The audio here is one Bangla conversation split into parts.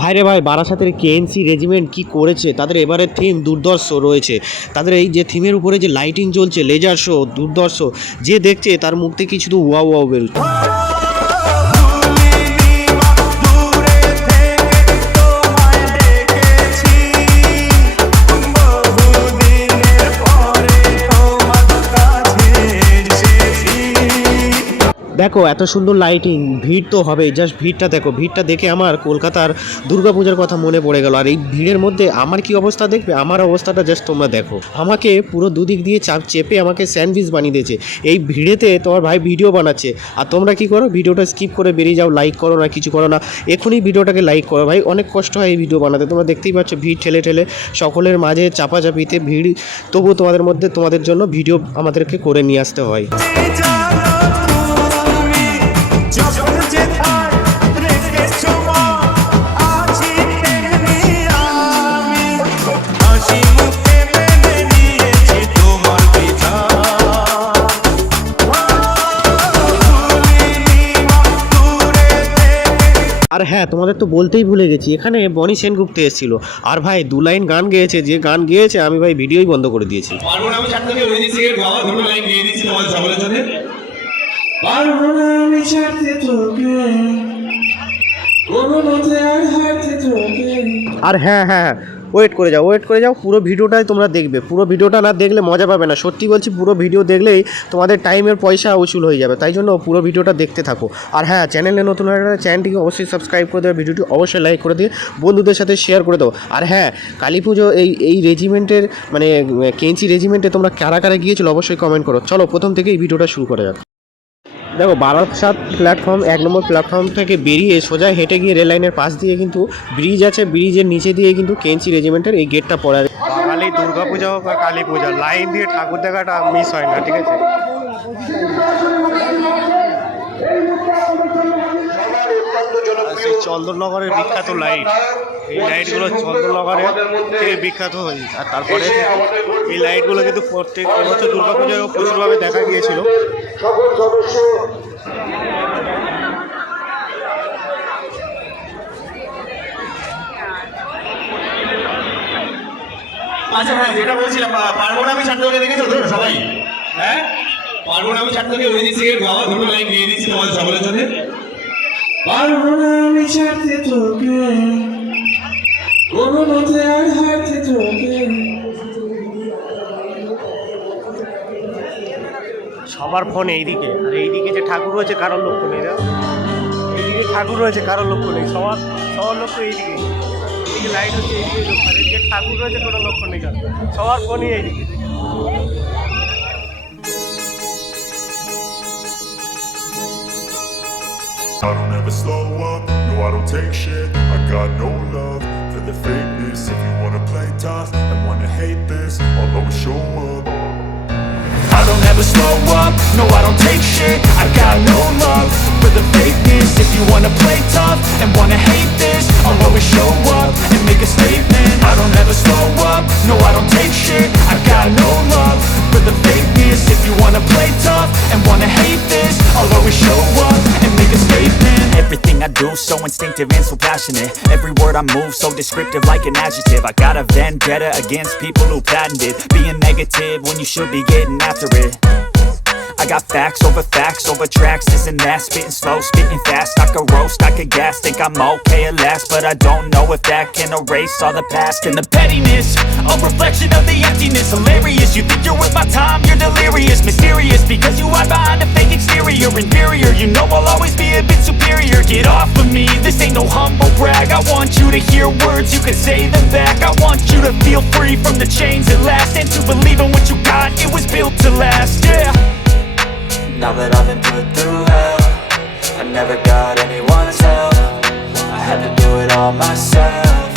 ভাইরে ভাই, বারাসাতের কেএনসি রেজিমেন্ট কি করেছে! তাদের এবারের থিম দুর্ধর্ষ রয়েছে। তাদের এই যে থিমের উপরে যে লাইটিং জ্বলছে, লেজার শো দুর্ধর্ষ। যে দেখছে তার মুখ থেকে শুধু ওয়াও ওয়াও বেরোচ্ছে। দেখো এত সুন্দর লাইটিং, ভিড় তো হবেই। জাস্ট ভিড়টা দেখো, ভিড়টা দেখে আমার কলকাতার দুর্গাপূজার কথা মনে পড়ে গেল। আর এই ভিড়ের মধ্যে আমার কি অবস্থা দেখবে, আমার অবস্থাটা জাস্ট তোমরা দেখো। আমাকে পুরো দুদিক দিয়ে চেপে আমাকে স্যান্ডউইচ বানিয়ে দিয়েছে। এই ভিড়েতে তোমার ভাই ভিডিও বানাচ্ছে, আর তোমরা কি করো, ভিডিওটা স্কিপ করে বেরিয়ে যাও, লাইক করো না, কিছু করো না। এখনই ভিডিওটাকে লাইক করো ভাই, অনেক কষ্ট হয় এই ভিডিও বানাতে। তোমরা দেখতেই পাচ্ছ ভিড় ঠেলে ঠেলে সকলের মাঝে চাপাচাপিতে ভিড়, তবুও তোমাদের জন্য ভিডিও আমাদেরকে করে নিয়ে আসতে হয়। আর হ্যাঁ, তোমাদের তো বলতেই ভুলে গেছি, এখানে বনি সেনগুপ্ত এসেছিল। আর ভাই 2 লাইন গান গেয়েছে, যে গান গেয়েছে আমি ভাই ভিডিওই বন্ধ করে দিয়েছি। আর হ্যাঁ হ্যাঁ, ওয়েট করে যাও, পুরো ভিডিওটাই তোমরা দেখবে। পুরো ভিডিওটা না দেখলে মজা পাবে না, সত্যি বলছি। পুরো ভিডিও দেখলেই তোমাদের টাইমের পয়সা উসুল হয়ে যাবে, তাই জন্য পুরো ভিডিওটা দেখতে থাকো। আর হ্যাঁ, চ্যানেলে নতুন হলে চ্যানেলটিকে অবশ্যই সাবস্ক্রাইব করে দেবে, ভিডিওটি অবশ্যই লাইক করে দিয়ে বন্ধুদের সাথে শেয়ার করে দাও। আর হ্যাঁ, কালী পুজো এই রেজিমেন্টের মানে কেএনসি রেজিমেন্টে তোমরা কারা কারা গিয়েছিলো অবশ্যই কমেন্ট করো। চলো প্রথম থেকে এই ভিডিওটা শুরু করা যাক। দেখো, বারাসাত প্ল্যাটফর্ম 1 নম্বর প্ল্যাটফর্ম থেকে বেরিয়ে সোজা হেঁটে গিয়ে রেল লাইনের পাশ দিয়ে কিন্তু ব্রিজ আছে, ব্রিজের নিচে দিয়ে কিন্তু কেএনসি রেজিমেন্টের এই গেটটা পড়া। বাঙালি দুর্গা পূজা হোক বা কালী পূজা, লাইন দিয়ে ঠাকুর দেখাটা মিস হয় না, ঠিক আছে। সেই চন্দননগরের বিখ্যাত লাইট, এই লাইটগুলো চন্দননগরের থেকে বিখ্যাত হয়েছে। আর তারপরে এই লাইটগুলো কিন্তু প্রত্যেক এবছর দুর্গাপূজায়ও প্রচুরভাবে দেখা গিয়েছিল। সকল সদস্য আচ্ছা হ্যাঁ, যেটা বলছিলাম, পার্বণ আমি ছাত্রকে দেখেছো তো সবাই? হ্যাঁ, পার্বণ আমি ছাত্রকে অরিজিৎ সিং এর গাওয়া দুটো লাইন গিয়ে দিচ্ছি তোমাদের সকলের জন্য। পার্বণ আমি ছাড়তে তোকে, কোনো মতে আর হারতে তোকে। সবার ফোন এইদিকে, আর এইদিকে যে ঠাকুর রয়েছে কারোর লক্ষ্য নেই। এইদিকে ঠাকুর রয়েছে কারোর লক্ষ্য নেই, সবার লক্ষ্য এইদিকে। এইদিকে লাইট হচ্ছে, এইদিকে লক্ষ্য, আর এইদিকে ঠাকুর রয়েছে কোনো লক্ষ্য নেই, সবার ফোনই এইদিকে। I don't ever slow up, no I don't take shit. I got no love for the fakeness. If you wanna play tough and wanna hate this, I'll always show up. I don't ever slow up, no I don't take shit. I got no love for the fakeness. If you wanna play tough and wanna hate this, I'll always show up and make a statement. I don't ever slow up, no I don't take shit. I got no love for the fakeness. If you wanna play tough and wanna hate this, I'll always show up and make a statement. Everything I do so instinctive and so passionate. Every word I move so descriptive like an adjective. I got a vendetta against people who patented being negative when you should be getting after it. I got facts over tracks, this and that. Spitting slow, spitting fast. I could roast, I could gas. Think I'm okay at last, but I don't know if that can erase all the past. And the pettiness, a reflection of the emptiness. Hilarious, you think you're worth my time, you're delirious. Mysterious, because you hide behind a fake exterior. Inferior, you know I'll always be a bit superior. Get off of me, this ain't no humble brag. I want you to hear words, you can say them back. I want you to feel free from the chains at last, and to believe in what you got, it was built to last, yeah. Now that I've been put through hell, I never got anyone's help. I had to do it all myself.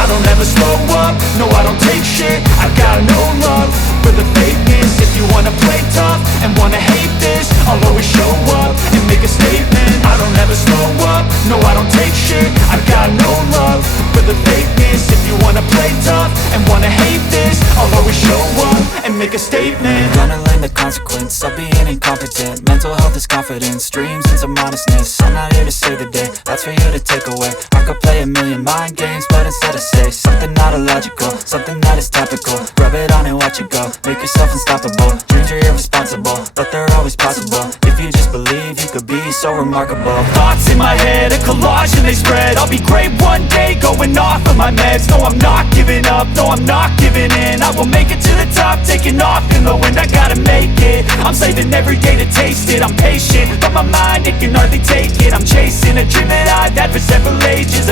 I don't ever slow up, no I don't take shit. I got no love for the fakeness. If you wanna play tough and wanna hate this, I'll always show up and make a statement. I don't ever slow up, no I don't take shit. I got no love for the the fakeness. If you wanna play tough and wanna hate this, I'll always show up and make a statement. Gonna learn the consequence of being incompetent. Mental health is confidence, dreams and some honestness. I'm not here to save the day, that's for you to take away. I could play a million mind games, but instead I say something not illogical, something that is topical. Rub it on and watch it go, make yourself unstoppable. Dreams are irresponsible, but they're always possible. If you just believe, you could be so remarkable. Thoughts in my head, a collage and they spread. I'll be great one day, going off of my meds. No, I'm not giving up, no, I'm not giving in. I will make it to the top, taking off in the wind. I gotta make it, I'm saving every day to taste it. I'm patient, but my mind, it can hardly take it. I'm chasing a dream that I've had for several ages.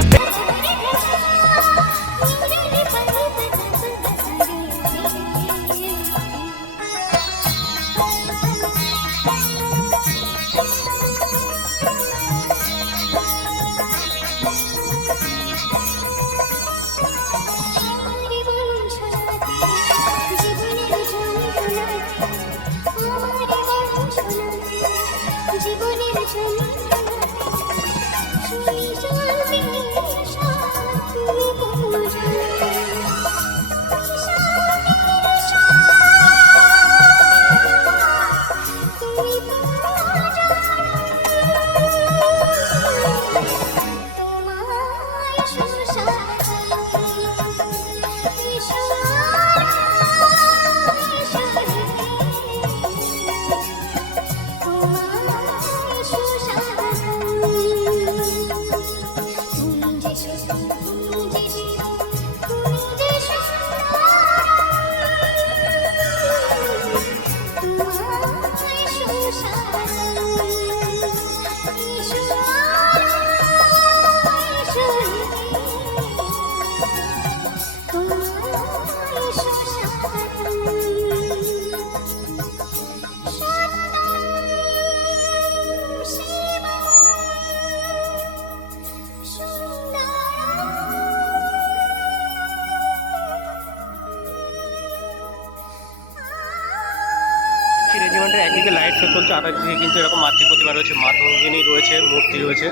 রেজিমেন্টের একদিকে লাইট শো চলছে, আর একদিকে কিন্তু এরকম মাতৃ প্রতিমা রয়েছে, মাতঙ্গিনী রয়েছে, মূর্তি রয়েছে,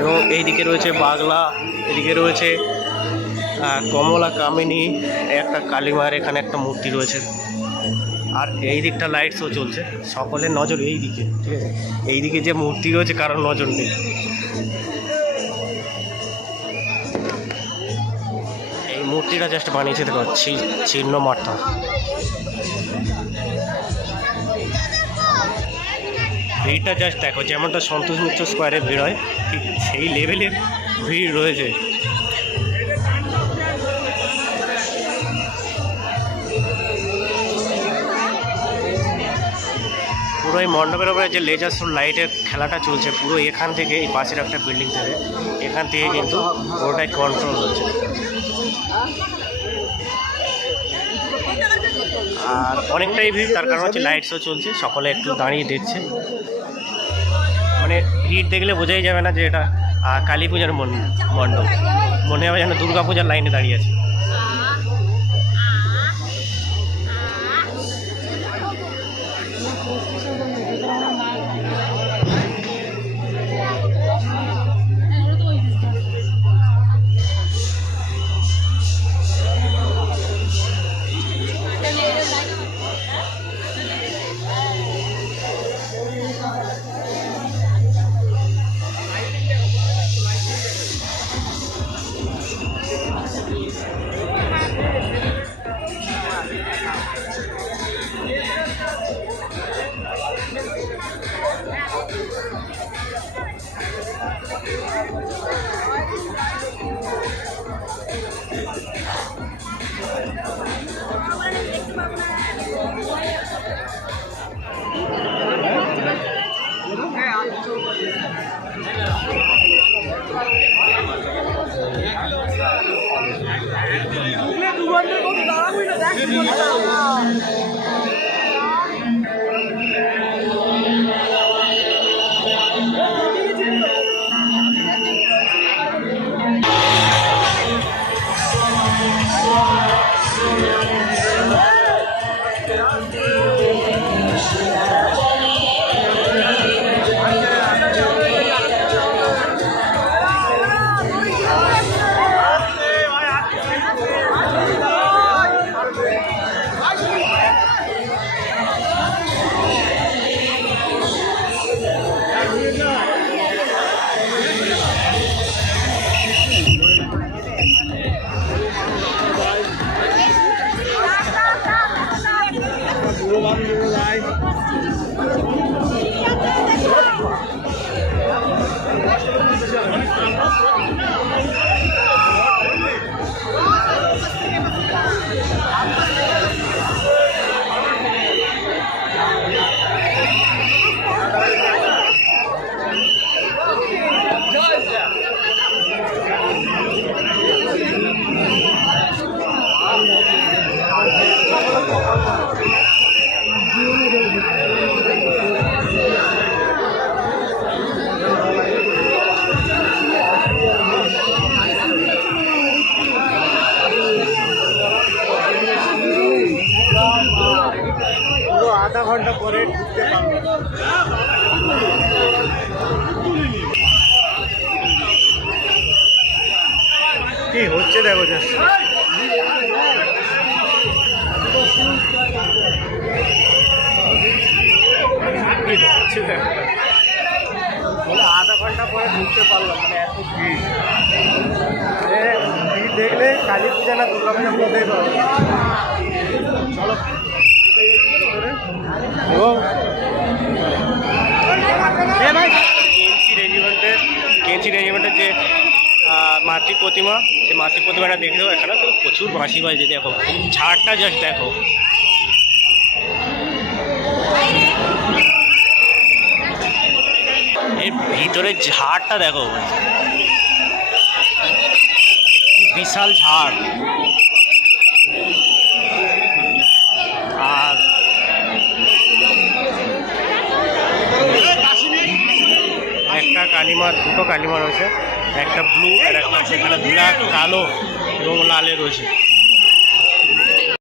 এবং এইদিকে রয়েছে বাগলা, এদিকে রয়েছে কমলা কামিনী, একটা কালীমার এখানে একটা মূর্তি রয়েছে। আর এই দিকটা লাইট শো চলছে, সকলের নজর এই দিকে, ঠিক আছে? এই দিকে যে মূর্তি রয়েছে কারোর নজর নেই। এই মূর্তিটা জাস্ট বানিয়েছে দেখো, চিহ্ন মার্থা। ভিড়টা জাস্ট দেখো, যেমনটা সন্তোষ মিত্র স্কোয়ারে ভিড় হয় ঠিক সেই লেভেলের ভিড় রয়েছে। পুরো এই মণ্ডপের উপরে যে লেজার শো লাইটের খেলাটা চলছে, পুরো এখান থেকে এই পাশের একটা বিল্ডিং থেকে, এখান থেকে কিন্তু পুরোটাই কন্ট্রোল হচ্ছে। আর অনেকটাই ভিড়, তার কারণ হচ্ছে লাইট শো চলছে, সকলে একটু দাঁড়িয়ে দেখছে। মানে ভিড় দেখলে বোঝাই যাবে না যে এটা কালী পূজার মণ্ডপ, মনে হবে যেন দুর্গা পূজার লাইনে দাঁড়িয়ে আছে। পরে ঢুকতে পারবো। কি হচ্ছে দেখো জাস্ট। আধা ঘন্টা পরে ঢুকতে পারলাম, মানে এত ভিড়। ভিড় দেখলে কালী পূজা না দুর্গা পূজা বলতেই পারবো। চলো কেএনসি রেজিমেন্টের যে মাতৃ প্রতিমা, সেই মাতৃ প্রতিমাটা দেখে দেবো। এখানে তো প্রচুর বাঁশি বাজছে, দেখো ঝাড়টা জাস্ট দেখো। এর ভিতরে ঝাড়টা দেখো, বিশাল ঝাড়। আর একটা কালিমা, দুটো কালিমা রয়েছে, একটা ব্লু আর একটা সেখানে ব্ল্যাক, কালো এবং লালে রয়েছে।